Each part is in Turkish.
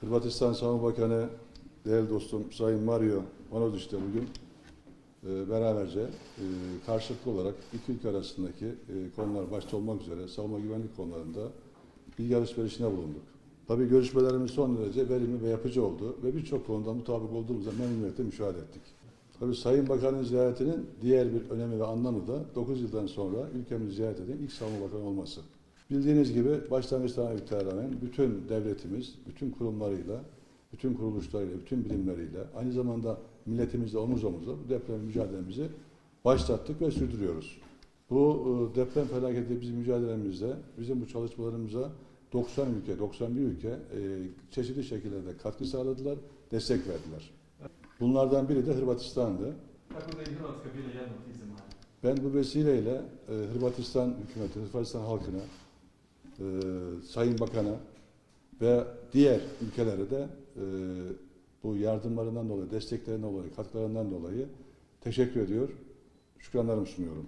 Hırvatistan Savunma Bakanı değerli dostum Sayın Mario Manodic de bugün e, beraberce e, karşılıklı olarak iki ülke arasındaki e, konular başta olmak üzere savunma güvenlik konularında bilgi alışverişine bulunduk. Tabii görüşmelerimiz son derece verimli ve yapıcı oldu ve birçok konuda mutabık olduğumuzda memnuniyetle müşahede ettik. Tabii Sayın Bakan'ın ziyaretinin diğer bir önemi ve anlamı da 9 yıldan sonra ülkemizi ziyaret eden ilk savunma bakanı olması. Bildiğiniz gibi başlangıçtan itibaren bütün devletimiz, bütün kurumlarıyla, bütün kuruluşlarıyla, bütün bilimleriyle, aynı zamanda milletimizle omuz omuza bu deprem mücadelemizi başlattık ve sürdürüyoruz. Bu e, deprem felaketi bizim mücadelemizde, bizim bu çalışmalarımıza 90 ülke, 91 ülke e, çeşitli şekillerde katkı sağladılar, destek verdiler. Bunlardan biri de Hırvatistan'dı. Ben bu vesileyle e, Hırvatistan hükümeti, Hırvatistan halkına, e, Sayın Bakan'a ve diğer ülkelere de e, bu yardımlarından dolayı, desteklerinden dolayı, katkılarından dolayı teşekkür ediyor, şükranlarımı sunuyorum.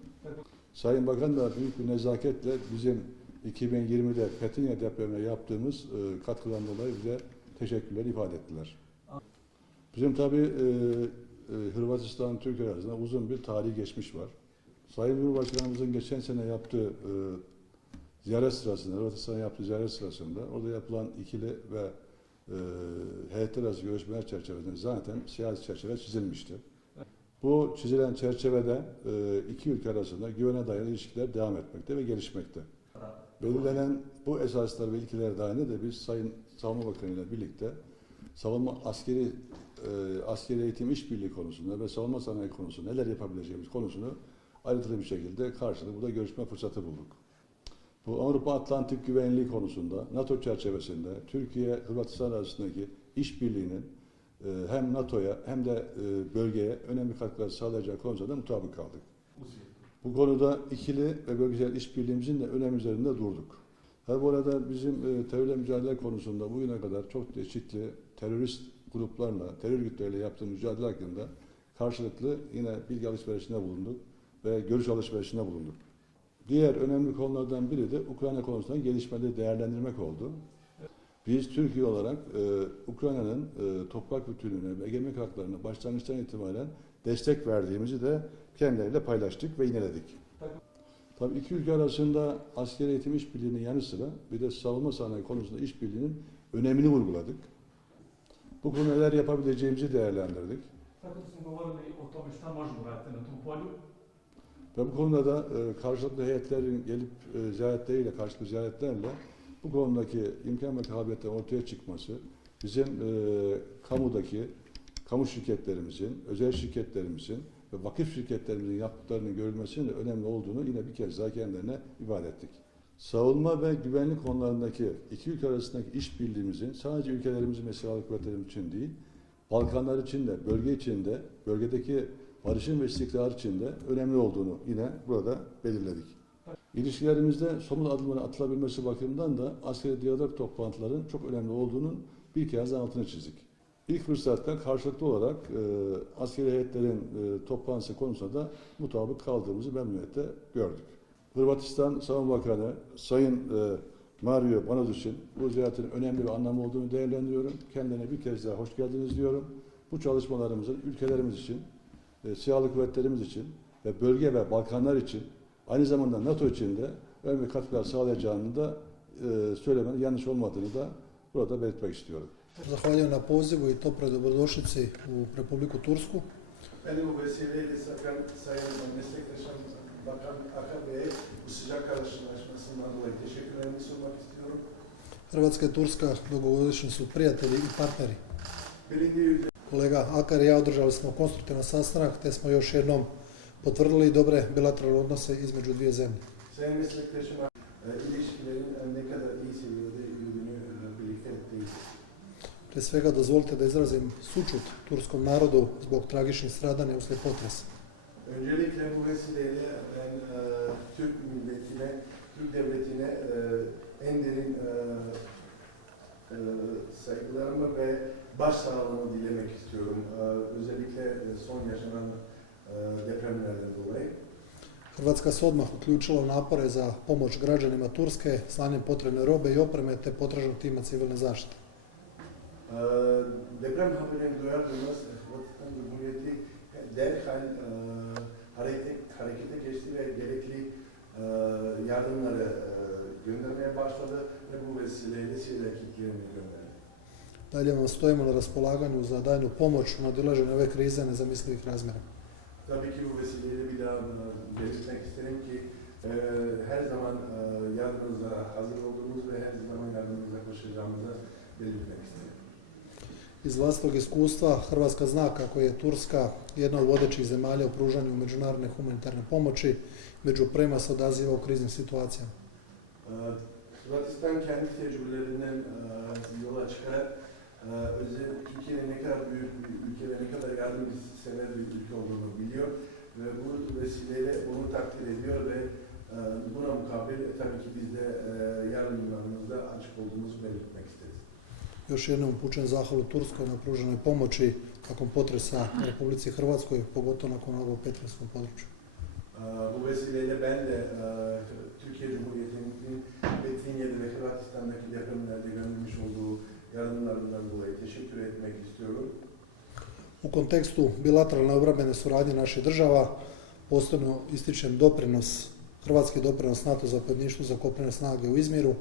Sayın Bakan da büyük bir nezaketle bizim 2020'de Petinye depremine yaptığımız e, katkıdan dolayı bize teşekkürler ifade ettiler. Bizim tabii e, e, Hırvatistan, Türkiye arasında uzun bir tarihi geçmiş var. Sayın Cumhurbaşkanımızın geçen sene yaptığı e, ziyaret sırasında, Hırvatistan'a yaptığı ziyaret sırasında orada yapılan ikili ve e, heyetler arası görüşmeler çerçevesinde zaten siyasi çerçeve çizilmişti. Bu çizilen çerçevede e, iki ülke arasında güvene dayalı ilişkiler devam etmekte ve gelişmekte. Belirlenen bu esaslar ve ilkeler dahilinde de biz Sayın Savunma Bakanı ile birlikte savunma askeri e, askeri eğitim işbirliği konusunda ve savunma sanayi konusunda neler yapabileceğimiz konusunu ayrıntılı bir şekilde karşılıklı burada görüşme fırsatı bulduk. Bu Avrupa Atlantik güvenliği konusunda NATO çerçevesinde Türkiye Hırvatistan arasındaki işbirliğinin e, hem NATO'ya hem de e, bölgeye önemli katkılar sağlayacağı konusunda mutabık kaldık. Bu konuda ikili ve bölgesel işbirliğimizin de önemi üzerinde durduk. Ha bu arada bizim e, terörle mücadele konusunda bugüne kadar çok çeşitli terörist gruplarla, terör örgütleriyle yaptığımız mücadele hakkında karşılıklı yine bilgi alışverişinde bulunduk ve görüş alışverişinde bulunduk. Diğer önemli konulardan biri de Ukrayna konusunda gelişmeleri değerlendirmek oldu. Biz Türkiye olarak e, Ukrayna'nın e, toprak bütünlüğüne ve egemenlik haklarına başlangıçtan itibaren destek verdiğimizi de kendileriyle paylaştık ve yineledik. Tabii iki ülke arasında askeri eğitim işbirliğinin yanı sıra bir de savunma sanayi konusunda işbirliğinin önemini vurguladık. Bu konuda neler yapabileceğimizi değerlendirdik. Ve bu konuda da e, karşılıklı heyetlerin gelip e, ziyaretleriyle, karşılıklı ziyaretlerle bu konudaki imkan ve kabiliyetlerin ortaya çıkması, bizim e, kamudaki kamu şirketlerimizin, özel şirketlerimizin ve vakıf şirketlerimizin yaptıklarının görülmesinin önemli olduğunu yine bir kez daha kendilerine ifade ettik. Savunma ve güvenlik konularındaki iki ülke arasındaki işbirliğimizin sadece ülkelerimizin ve silahlı kuvvetlerimiz için değil, Balkanlar için de, bölge için de, bölgedeki barışın ve istikrar için de önemli olduğunu yine burada belirledik. İlişkilerimizde somut adımların atılabilmesi bakımından da askeri diyalog toplantıların çok önemli olduğunun bir kez altını çizdik. İlk fırsatta karşılıklı olarak e, askeri heyetlerin e, toplantısı konusunda da mutabık kaldığımızı memnuniyetle gördük. Hırvatistan Savunma Bakanı Sayın e, Mario Banodic'in bu ziyaretin önemli bir anlamı olduğunu değerlendiriyorum. Kendilerine bir kez daha hoş geldiniz diyorum. Bu çalışmalarımızın ülkelerimiz için, e, silahlı kuvvetlerimiz için ve bölge ve Balkanlar için aynı zamanda NATO için de önemli katkılar sağlayacağını da e, söylemenin yanlış olmadığını da burada belirtmek istiyorum. Zahvaljujem na pozivu i toploj dobrodošlici u Republiku Tursku. Benim bu vesileyle Sakın Sayın Meslektaşım Bakan Akan Bey'e bu sıcak karşılaşmasından dolayı teşekkürlerimi sunmak istiyorum. Hrvatska i Turska dugogodišnji su prijatelji i partneri. Kolega Akar i ja održali smo konstruktivan sastanak te smo još jednom potvrdili dobre bilateralne odnose između dvije zemlje. E, e, e. Prije svega dozvolite da izrazim sučut turskom narodu zbog tragičnih stradanja uslijed potresa. Öncelikle bu vesileyle ben e, Türk milletine, Türk devletine e, en derin e, e, saygılarımı ve başsağlığını dilemek istiyorum. E, özellikle e, son yaşanan e, depremlerden dolayı. Hrvatska se odmah uključila u napore za pomoć građanima Turske, slanjem potrebne robe i opreme te potražnog tima civilne zaštite. Ee, deprem haberini duyar duymaz Hırvatistan Cumhuriyeti derhal e, harekete, harekete geçti ve gerekli e, yardımları e, göndermeye başladı ve bu vesileyle Suriye ekiplerini gönderdi. Dalje vam stojimo na raspolaganju za daljnju pomoć u nadilaženju ove krize nezamislivih razmjera. Tabii ki bu vesileyle bir daha e, belirtmek isterim ki e, her zaman e, yardımınıza hazır olduğumuz ve her zaman yardımınıza koşacağımızı belirtmek isterim. Iz vlastitog iskustva Hrvatska zna kako je Turska jedna od vodećih zemalja u pružanju međunarodne humanitarne pomoći, među prema se odaziva u kriznim situacijama. Hırvatistan kendi tecrübelerinden yola çıkarak e, özel Türkiye'nin ne kadar büyük bir ülke ve ne kadar yardımsever bir ülke olduğunu biliyor ve bu vesileyle onu takdir ediyor ve buna mukabil tabii ki biz de yardımlarımızda açık olduğumuzu belirtmek. Još jednom upućujem zahvalu Turskoj na pruženoj pomoći nakon potresa u Republici Hrvatskoj, pogotovo nakon ovog Petrinjskom području. Ee, Bu vesileyle ben de e, Türkiye Cumhuriyeti'nin Petrinye'de ve Hırvatistan'daki depremlerde göndermiş olduğu yardımlarından dolayı teşekkür etmek istiyorum. U kontekstu bilateralne obrambene suradnje naših država posebno ističem doprinos, hrvatski doprinos NATO zapovjedništvu za kopnene snage u Izmiru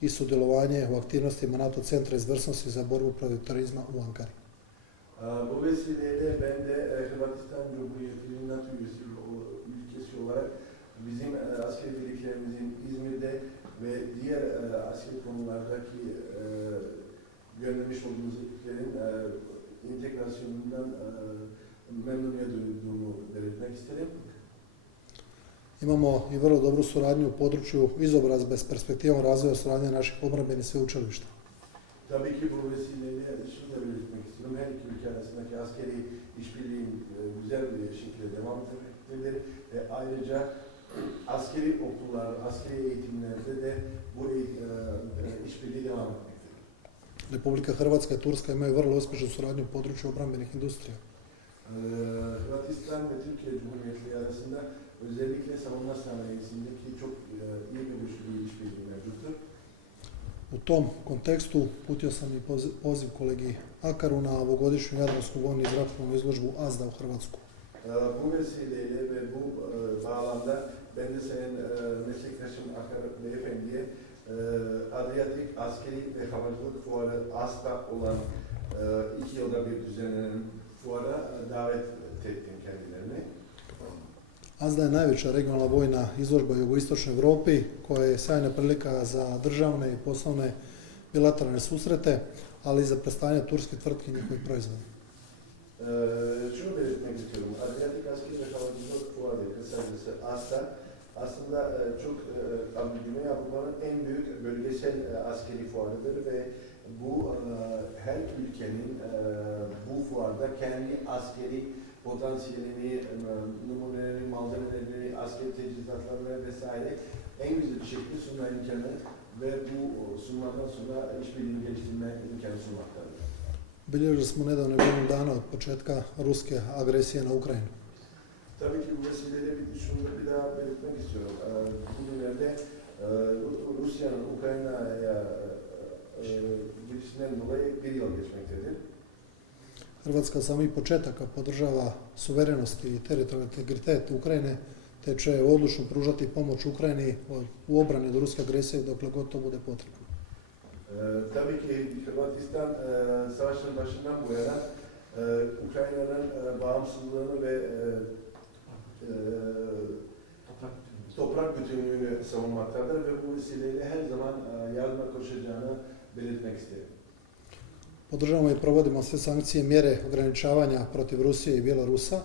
i sudjelovanje u aktivnostima NATO centra izvrsnosti za borbu protiv terorizma u Ankari. Bu vesileyle ben de e, Hırvatistan Cumhuriyeti'nin NATO üyesi, ülkesi olarak bizim e, askeri birliklerimizin İzmir'de ve diğer e, askeri konulardaki göndermiş olduğumuz ülkelerin e, integrasyonundan e, memnuniyet duyduğumu belirtmek isterim. Imamo i vrlo dobru suradnju u području izobrazbe s perspektivom razvoja suradnje naših obrambenih sveučilišta. Tabii ki bu vesileyle şunu da belirtmek istiyorum. Her iki ülke arasındaki askeri işbirliği e, güzel bir şekilde devam etmektedir. Ve ayrıca askeri okullar, askeri eğitimlerde de bu e, e, işbirliği devam etmektedir. Republika Hrvatska i Turska imaju vrlo uspješnu suradnju u području obrambenih industrija. Ee, Hırvatistan ve Türkiye Cumhuriyetleri arasında özellikle savunma sanayisindeki çok e, iyi ve güçlü bir işbirliği mevcuttur. U tom kontekstu uputio sam i poz- poziv kolegi Akaru na ovogodišnju Jadransku vojnu i izložbu AZDA u Hrvatsku. Ee, Bu vesileyle ve bu e, bağlamda ben de senin e, meslektaşın Akar Beyefendi'ye e, Adriyatik Askeri ve Havacılık Fuarı ASTA olan e, iki yılda bir düzenlenen fuara e, davet ettim kendilerini. AZDA je najveća regionalna vojna izložba u jugoistočnoj Europi koja je sjajna prilika za državne i poslovne bilateralne susrete, ali i za predstavljanje turskih tvrtki i njihovih proizvoda. Şunu belirtmek istiyorum. Adriyatik Askeri Havacılık Fuarı kısacası ASTA aslında çok Güney Avrupa'nın en büyük bölgesel askeri fuarıdır ve bu e, her ülkenin e, bu fuarda kendi askeri potansiyelini, e, numunelerini, malzemelerini, askeri teçhizatlarını vesaire en güzel şekilde sunma imkanı ve bu sunmadan sonra işbirliğini geliştirme imkanı sunmaktadır. Bilježili smo nedavno godinu dana od početka ruske agresije na Ukrajinu. Tabii ki bu vesileyle bir, şunu da bir daha belirtmek istiyorum. Ee, Bugünlerde e, Rusya'nın Ukrayna'ya e, e, girişinden dolayı bir yıl geçmektedir. Hrvatska samih početaka podržava suverenost i teritorijalni integritet Ukrajine, te će odlučno pružati pomoć Ukrajini u obrani od ruske agresije dokle god to bude potrebno. Ee, tabii ki Hırvatistan e, savaşın başından bu yana e, Ukrayna'nın e, bağımsızlığını ve e, e, toprak bütünlüğünü savunmaktadır ve bu vesileyle her zaman e, yardıma koşacağını belirtmek isterim. Podržavamo i provodimo sve sankcije mjere ograničavanja protiv Rusije i Bjelorusa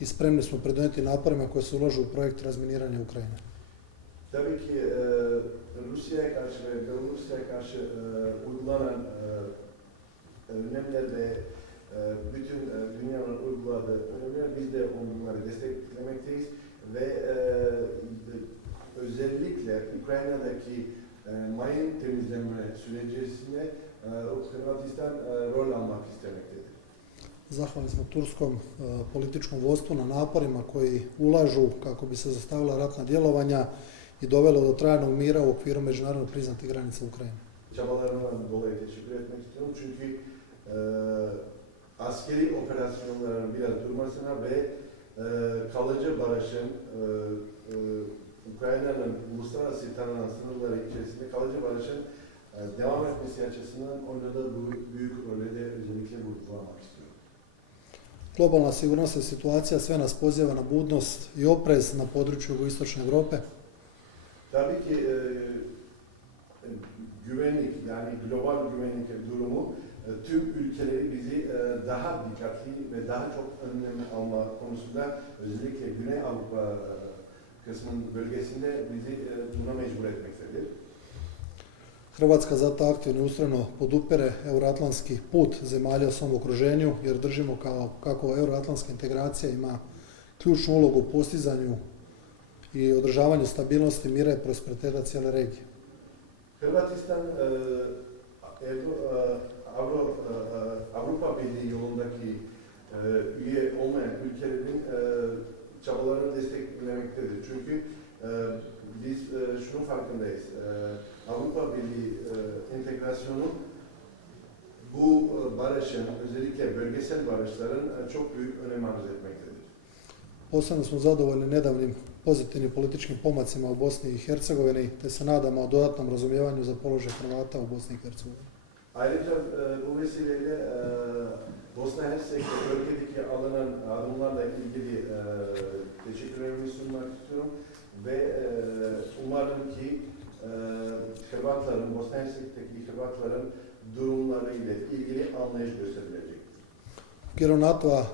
i spremni smo pridonijeti naporima koje se ulažu u projekt razminiranja Ukrajine. Tabii ki e, Rusya'ya karşı ve Belarus'a karşı e, uygulanan e, önlemler ve e, bütün dünyanın uyguladığı önlemler biz de onları desteklemekteyiz ve özellikle Ukrayna'daki mayın temizleme sürecinde Hırvatistan e, rol almak istemektedir. Zahvalni smo turskom e, političkom vodstvu na naporima koji ulažu kako bi se zastavila ratna djelovanja i dovelo do trajnog mira u okviru međunarodno priznatih granica Ukrajine. Çabalarından dolayı teşekkür etmek istiyorum çünkü e, askeri operasyonların biraz durmasına ve e, kalıcı barışın e, e, Ukrayna'nın uluslararası tanınan sınırları içerisinde kalıcı barışın e, devam etmesi açısından oynadığı bu büyük rolü de özellikle vurgulamak istiyorum. Globalna sigurnosna situacija sve nas poziva na budnost i oprez na području jugoistočne Europe. Tabii ki e, e, güvenlik yani global güvenlik durumu e, tüm ülkeleri bizi e, daha dikkatli ve daha çok önlem alma konusunda özellikle Güney Avrupa e, kısmın bölgesinde bizi buna mecbur etmektedir. Hrvatska zato aktivno i ustrajno podupere euroatlantski put zemalja u svom okruženju jer držimo kao, kako euroatlantska integracija ima ključnu ulogu u postizanju i održavanju stabilnosti, mira i prosperiteta cijele regije. Hırvatistan e, e, Avro, e, e, Avrupa Birliği yolundaki üye olmayan ülkelerin çabalarını desteklemektedir. Çünkü biz şunun farkındayız. Avrupa Birliği e, entegrasyonu bu e, barışın, özellikle bölgesel barışların e, çok büyük önem arz etmektedir. Posebno smo zadovoljni nedavnim pozitivnim političkim pomacima u Bosni i Hercegovini te se nadamo dodatnom razumijevanju za položaj Hrvata u Bosni i Hercegovini. Ayrıca e, bu vesileyle e, Bosna Hersek bölgedeki alınan adımlarla ilgili e, teşekkürlerimi sunmak istiyorum ve e, umarım ki Hırvatların, Bosna Hersek'teki Hırvatların durumlarıyla ilgili anlayış gösterilecek. Киро НАТО,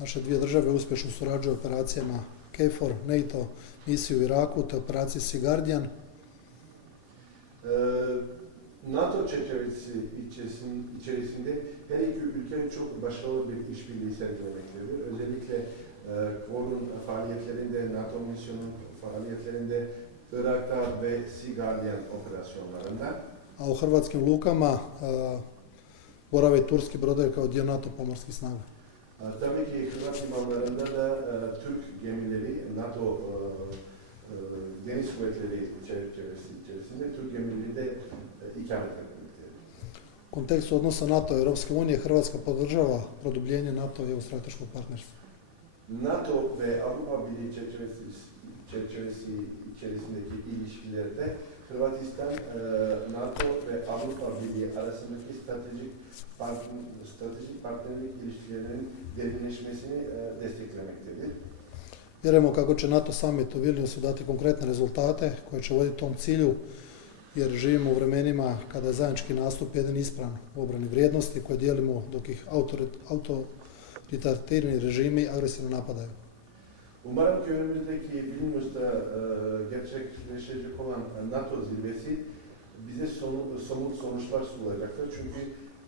naše dvije države успешно surađuju operacijama KFOR, NATO, misiju u Iraku, te operaciji Sea Guardian. NATO çerçevesi içerisinde her iki ülkenin çok başarılı bir işbirliği sergilemektedir. Özellikle e, KFOR'un faaliyetlerinde, NATO misyonun faaliyetlerinde Irak'ta ve Sea Guardian operasyonlarında a u hrvatskim lukama a, borave turski brodovi kao dio NATO pomorskih snaga. tabii ki Hırvat limanlarında da e, Türk gemileri NATO e, e, deniz kuvvetleri içerisinde Türk gemileri de ikamet. U kontekstu odnosa NATO i Europske unije Hrvatska podržava produbljenje NATO i EU strateškog partnerstva. NATO ve Avrupa Birliği çerçevesi, çerçevesi içerisindeki ilişkilerde Hırvatistan, e, NATO ve Avrupa Birliği arasındaki stratejik part, stratejik partnerlik ilişkilerinin derinleşmesini e, desteklemektedir. Vjerujemo kako će NATO summit u Vilniusu dati konkretne rezultate koje će voditi tom cilju jer živimo u vremenima kada je zajednički nastup jedan ispravan u obrani vrijednosti koje dijelimo dok ih autorit- autoritativni režimi agresivno napadaju. Umarım ki önümüzdeki Vilnius'ta e, gerçekleşecek olan NATO zirvesi bize sonu, somut sonuçlar sunacaktır. Çünkü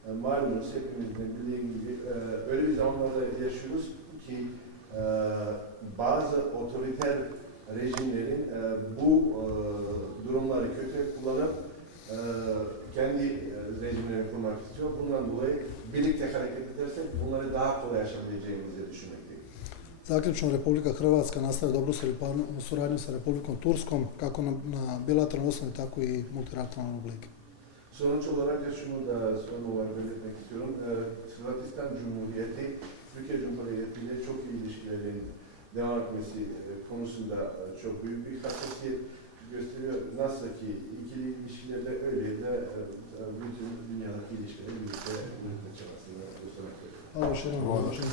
e, malumunuz hepimizin bildiği gibi e, öyle bir zamanlarda yaşıyoruz ki e, bazı otoriter rejimlerin e, bu e, durumları kötü kullanıp e, kendi e, rejimlerini kurmak istiyor. Bundan dolayı birlikte hareket edersek bunları daha kolay aşabileceğimizi düşünmekteyim. Zaključno, Republika Hrvatska nastavlja dobru suradnju- sa Republikom Turskom kako na, na bilateralnoj osnovi, tako i multilateralnom obliku. Sonuç olarak da şunu da son olarak belirtmek istiyorum. Ee, Hırvatistan Cumhuriyeti, Türkiye Cumhuriyeti ile çok iyi ilişkilerin devam etmesi konusunda çok büyük bir hassasiyet gösteriyor. Nasıl ki ikili ilişkilerde öyle de bütün dünyadaki ilişkileri birlikte yürütme çabasını jednom. Hvala. uvaženi.